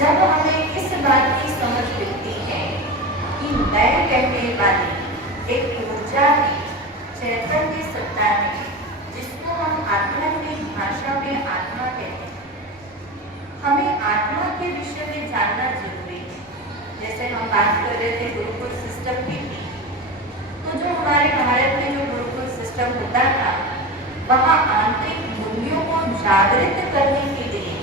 जब हमें इस बात की समझ मिलती है कि मैं कहने वाली एक ऊर्जा है, चैतन्य सत्ता है, जिसको हम आध्यात्मिक भाषा में आत्मा कहते हैं। हमें आत्मा के विषय में जानना जरूरी है। जैसे हम बात कर रहे थे गुरुकुल सिस्टम की, तो जो हमारे भारत में जो गुरुकुल सिस्टम होता था, वहाँ आंतरिक मूल्यों को जागृत करने के लिए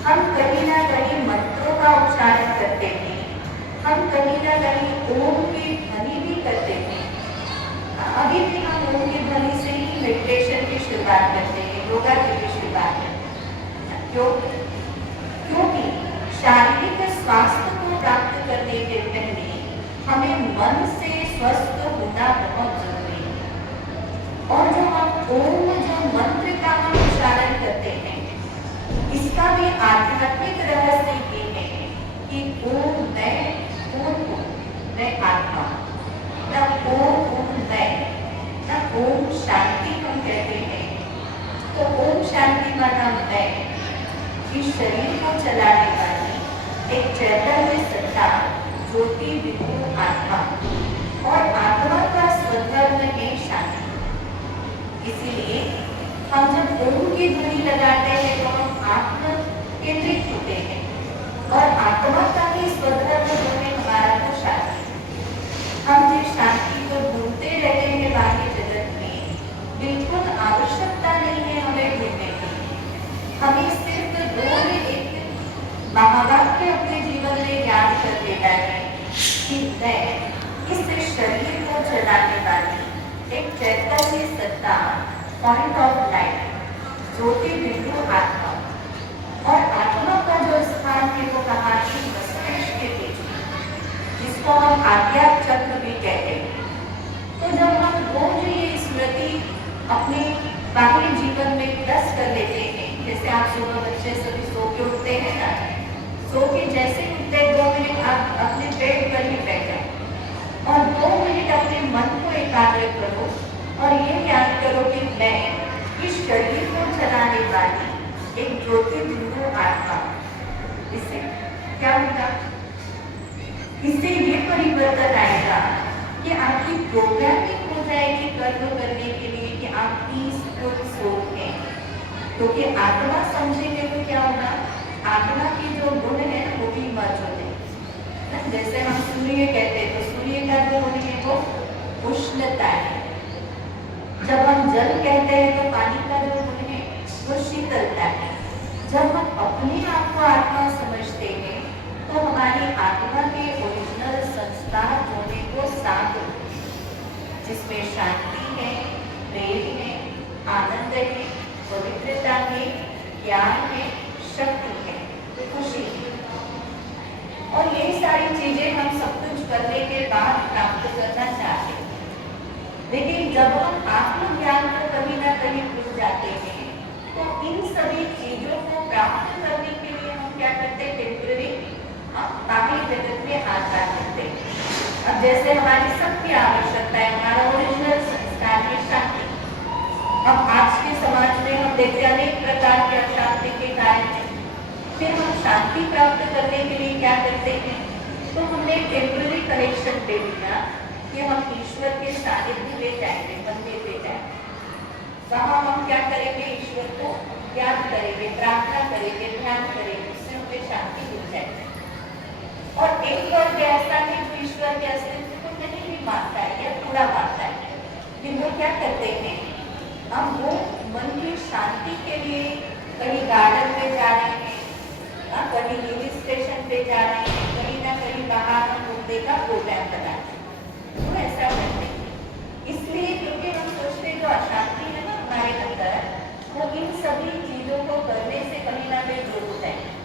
हम कहीं ना कहीं मंत्रों का उच्चारण करते थे, हम कहीं ना कहीं ओम की ध्वनि भी करते थे। अभी भी हम ओम की ध्वनि से ही मेडिटेशन की शुरुआत करते हैं, योगा की भी शुरुआत करते हैं। क्योंकि शारीरिक स्वास्थ्य को प्राप्त करने के पहले हमें मन से स्वस्थ होना बहुत जरूरी है। और जो हम ओम जो मंत्र का हम उच्चारण करते हैं, इसका भी आध्यात्मिक रहस्य ये है कि ओम मैं आत्मा, न ओम मैं, न ओम शांति हम कहते हैं। तो ओम शांति माना मैं, इस शरीर को चलाने वाली एक चैतन्य सत्ता, ज्योति विभु आत्मा, और आत्मा का स्वधर्म है शांति। इसीलिए हम जब ओम की ध्वनि लगाते हैं तो हम आत्म केंद्रित होते हैं, और आत्मा का ही स्वधर्म जो है हमारा तो शांति। हम जिस शांति को ढूंढते रहते हैं बाहरी जगत में, बिल्कुल आवश्यकता नहीं है हमें ढूंढने की। हमें सिर्फ रोज एक महावाक्य अपने जीवन में याद कर देता है कि मैं इस शरीर को चलाने वाली एक चैतन्य सत्ता, पॉइंट ऑफ लाइट, ज्योति बिंदु आत्मा, और आत्मा का जो स्थान है वो कहा कि मस्तिष्क के बीच में, जिसको हम आज्ञा चक्र भी कहते हैं। तो जब हम रोज ये स्मृति अपने बाहरी जीवन में प्लस कर लेते हैं, जैसे आप सुबह बच्चे सभी सो के उठते हैं ना, सो के जैसे उठते 2 मिनट आप अपने बेड पर ही बैठ जाओ और 2 मिनट अपने मन को एकाग्र करो और ये याद करो कि मैं इस शरीर को चलाने वाली एक ज्योति बिंदु आत्मा। इससे क्या होगा? इससे ये परिवर्तन आएगा कि आपकी प्रोग्रामिंग हो जाएगी कर्म करने के लिए कि आप पीसफुल सोल हैं। क्योंकि आत्मा समझेंगे तो क्या होगा, आत्मा की जो गुण है वो भी मर्ज होते हैं। जैसे हम सूर्य कहते हैं तो सूर्य का जो गुण है वो उष्णता है। जब हम जल कहते हैं तो पानी का जो गुण है वो शीतलता है। जब हम अपने आप को आत्मा समझते हैं तो हमारी आत्मा के ओरिजिनल संस्कार होने को साथ होते हैं, जिसमें शांति है, प्रेम है, आनंद है, पवित्रता है, ज्ञान है, शक्ति है, खुशी है। और ये सारी चीजें हम सब कुछ करने के बाद प्राप्त करना चाहते हैं। लेकिन जब हम आत्मज्ञान को कहीं ना कहीं भूल जाते हैं तो इन सभी चीजों को प्राप्त करने के लिए हम क्या करते हैं, टेम्पररी बाहरी जगत में आधार करते हैं। अब जैसे हमारी सबकी आवश्यकता है, हमारा ओरिजिनल संस्कार है शांति। अब आज के समाज में हम देखते हैं अनेक प्रकार के अशांति के कारण हैं। फिर हम शांति प्राप्त करने के लिए क्या करते हैं, तो हमने टेम्पररी कनेक्शन ले लिया कि हम ईश्वर के सानिध्य में जाएंगे, मंदिर में जाएंगे। वहाँ हम क्या करेंगे, ईश्वर को याद करेंगे, प्रार्थना करेंगे, ध्यान करेंगे, उससे हमें शांति मिल जाएगी। और एक वर्ग ऐसा है जो ईश्वर के अस्तित्व को नहीं भी मानता है या थोड़ा मानता है, लेकिन वो क्या करते हैं, हम वो मन की शांति के लिए कहीं गार्डन में जा रहे हैं, कहीं हिल स्टेशन पे जा रहे हैं, कहीं ना कहीं बाहर हम घूमने का प्रोग्राम बना रहे हैं। तो ऐसा करते हैं इसलिए क्योंकि हम सोचते जो अशांति है ना हमारे अंदर, वो इन सभी चीजों को करने से कहीं ना कहीं दूर हो जाएगी।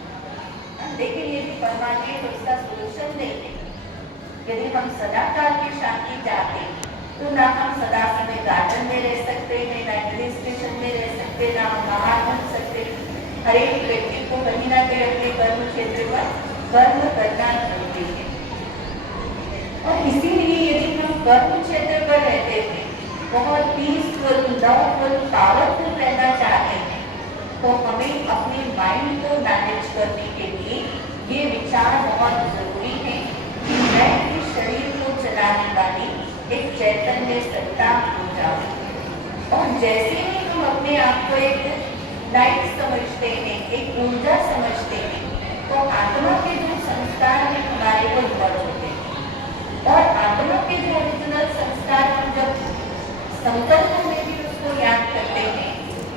लेकिन यदि परमानेंट उसका सोल्यूशन नहीं है, यदि हम सदा काल की शांति चाहते हैं तो ना हम सदा समय गार्डन में रह सकते हैं, ना हिल स्टेशन में रह सकते, ना हम बाहर घूम सकते। हर एक व्यक्ति को कहीं ना कहीं अपने कर्म क्षेत्र पर कर्म करना जरूरी है। और इसीलिए यदि हम कर्म क्षेत्र पर रहते हैं, बहुत पीसफुल, लवफुल, पावरफुल रहना चाहते हैं, तो हमें अपने माइंड को मैनेज करने के लिए ये विचार बहुत जरूरी है कि मैं इस शरीर को चलाने वाली एक चैतन्य सत्ता हो जाऊं। और जैसे ही हम अपने आप को एक लाइट समझते हैं, एक ऊर्जा समझते हैं, तो आत्मा के जो संस्कार हैं हमारे को इमर्ज होते हैं। और आत्मा के जो ओरिजिनल संस्कार हम जब संकल्पों में भी उसको याद करते हैं,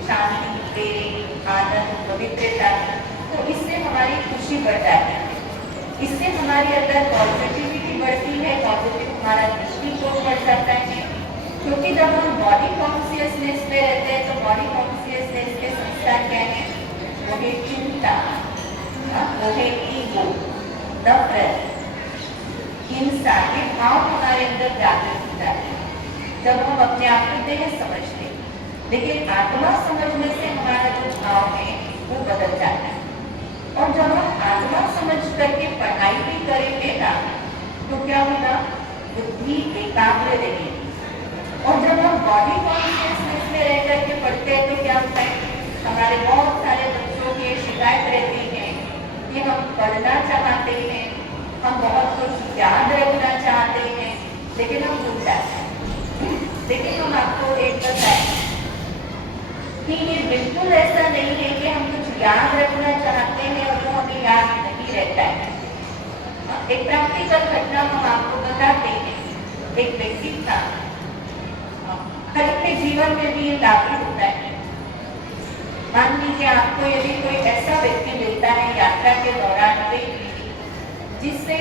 शांति, प्रेम, आनंद, पवित्रता, तो इससे हमारी खुशी बढ़ जाती है, इससे हमारे अंदर पॉजिटिविटी बढ़ती है, पॉजिटिव हमारा दृष्टिकोण बढ़ जाता है। क्योंकि जब हम बॉडी कॉन्शियसनेस में रहते हैं तो बॉडी कॉन्शियसनेस के संस्कार क्या है? वो है चिंता, वो है ईगो, नफरत, हिंसा, ये भाव हमारे अंदर जागृत हो जाते हैं जब हम अपने आप को देह समझते हैं। लेकिन आत्मा समझने से हमारा जो भाव है वो बदल जाता है। और जब हम आत्मा समझ करके पढ़ाई भी करेंगे ना, तो क्या होगा? बुद्धि एकाग्र रहेगी। और जब हम बॉडी कॉन्शियसनेस में रह करके पढ़ते हैं तो क्या होता है? हमारे बहुत सारे बच्चों की शिकायत रहती है कि हम पढ़ना चाहते हैं, हम बहुत कुछ याद रखना चाहते हैं, लेकिन हम भूल जाते हैं। लेकिन हम आपको एक बताएं कि ये बिल्कुल ऐसा नहीं है कि हम कुछ याद रखना चाहते हैं और वो हमें याद नहीं रहता है। एक प्रैक्टिकल घटना हम आपको बताते हैं। एक व्यक्ति था, हर एक के जीवन में भी ये लागू होता है। मान लीजिए आपको यदि कोई ऐसा व्यक्ति मिलता है यात्रा के दौरान जिससे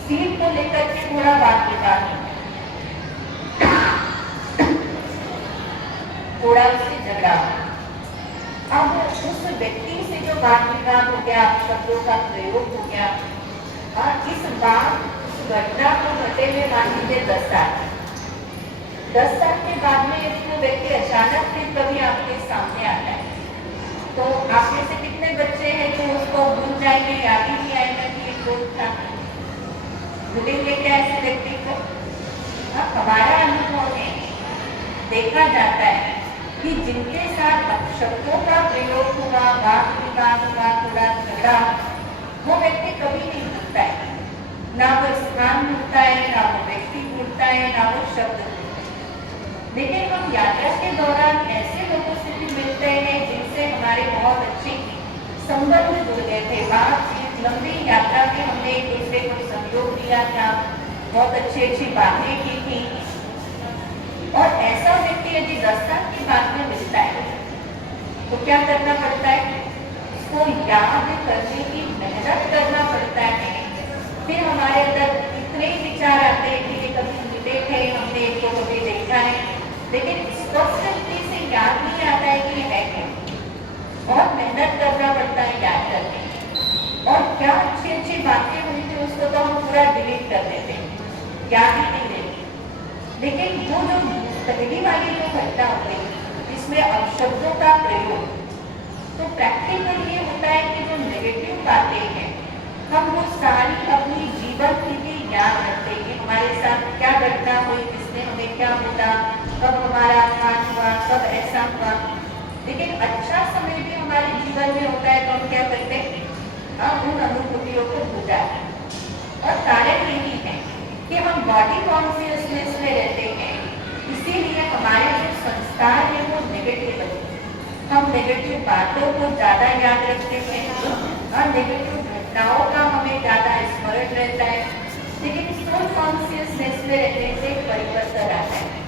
सीट को लेकर के थोड़ा वाद विवाद हो, थोड़ा उससे झगड़ा। अब उस व्यक्ति से जो वाद विवाद हो गया, शब्दों का प्रयोग हो गया, और इस बात उस घटना को घटे हुए मान लीजिए 10 साल। 10 साल के बाद में इसको व्यक्ति अचानक फिर कभी आपके सामने आता है, तो आप में से कितने बच्चे हैं जो उसको भूल जाएंगे, याद ही नहीं आएगा कि ये कौन था? भूलेंगे क्या ऐसे व्यक्ति को? हमारा अनुभव में देखा जाता है कि जिनके साथ अपशब्दों का प्रयोग हुआ, वाद विवाद हुआ, थोड़ा झगड़ा, वो व्यक्ति कभी नहीं भूलता है। ना वो स्थान भूलता है, ना वो व्यक्ति भूलता है, ना वो शब्द भूलता है। लेकिन हम यात्रा के दौरान ऐसे लोगों से भी मिलते हैं जिनसे हमारे बहुत अच्छे संबंध जुड़ गए थे। बातचीत, लंबी यात्रा में हमने एक दूसरे को सहयोग दिया था, बहुत अच्छी अच्छी बातें की थी। और ऐसा व्यक्ति यदि 10 साल की बात में मिलता है तो क्या करना पड़ता है? उसको याद करने की मेहनत करना पड़ता है। फिर हमारे अंदर इतने विचार आते हैं कि ये कभी मिले थे, हमने इसको कभी देखा है, लेकिन स्पष्ट रूप से याद नहीं आता है कि ये है क्या। बहुत मेहनत करना पड़ता है याद करने। और क्या अच्छी अच्छी बातें हुई थी उसको तो हम पूरा डिलीट कर देते हैं, याद ही नहीं रहती। लेकिन वो जो पहली वाली जो घटना होती है जिसमें अपशब्दों का प्रयोग, तो प्रैक्टिकल ये होता है कि जो नेगेटिव बातें हैं हम वो सारी अपनी जीवन की भी याद रखते हैं। हमारे साथ क्या घटना हुई, किसने हमें क्या बोला, कब हमारा अपमान हुआ, कब ऐसा हुआ। लेकिन अच्छा समय भी हमारे जीवन में होता है तो हम क्या करते हैं? हम उन अनुभूतियों को भूल जाते हैं। और कारण यही है कि हम बॉडी कॉन्शियसनेस में रहते हैं, इसीलिए हमारे जो संस्कार है वो नेगेटिव बनते हैं। हम नेगेटिव बातों को ज़्यादा याद रखते हैं और नेगेटिव घटनाओं का हमें ज़्यादा स्मरण रहता है। लेकिन सोल कॉन्शियसनेस में रहने से परिवर्तन आता है।